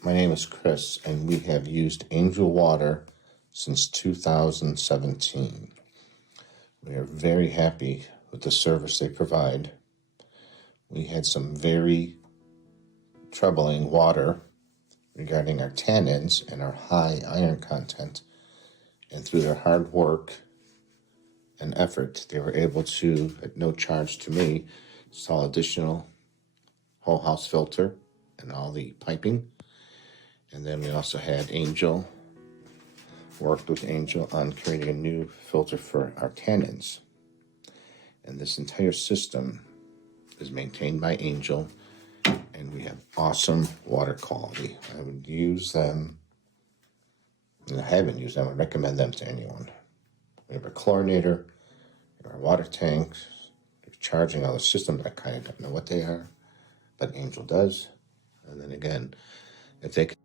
My name is Chris, and we have used Angel Water since 2017. We are very happy with the service they provide. We had some very troubling water regarding our tannins and our high iron content, and through their hard work and effort, they were able to, at no charge to me, install additional whole house filter and all the piping. And then we also had Angel, worked with Angel on creating a new filter for our tannins. And this entire system is maintained by Angel, and we have awesome water quality. I would use them, and I haven't used them, I recommend them to anyone. We have a chlorinator, we have our water tanks, they're charging all the systems. I kind of don't know what they are, but Angel does. And then again, if they can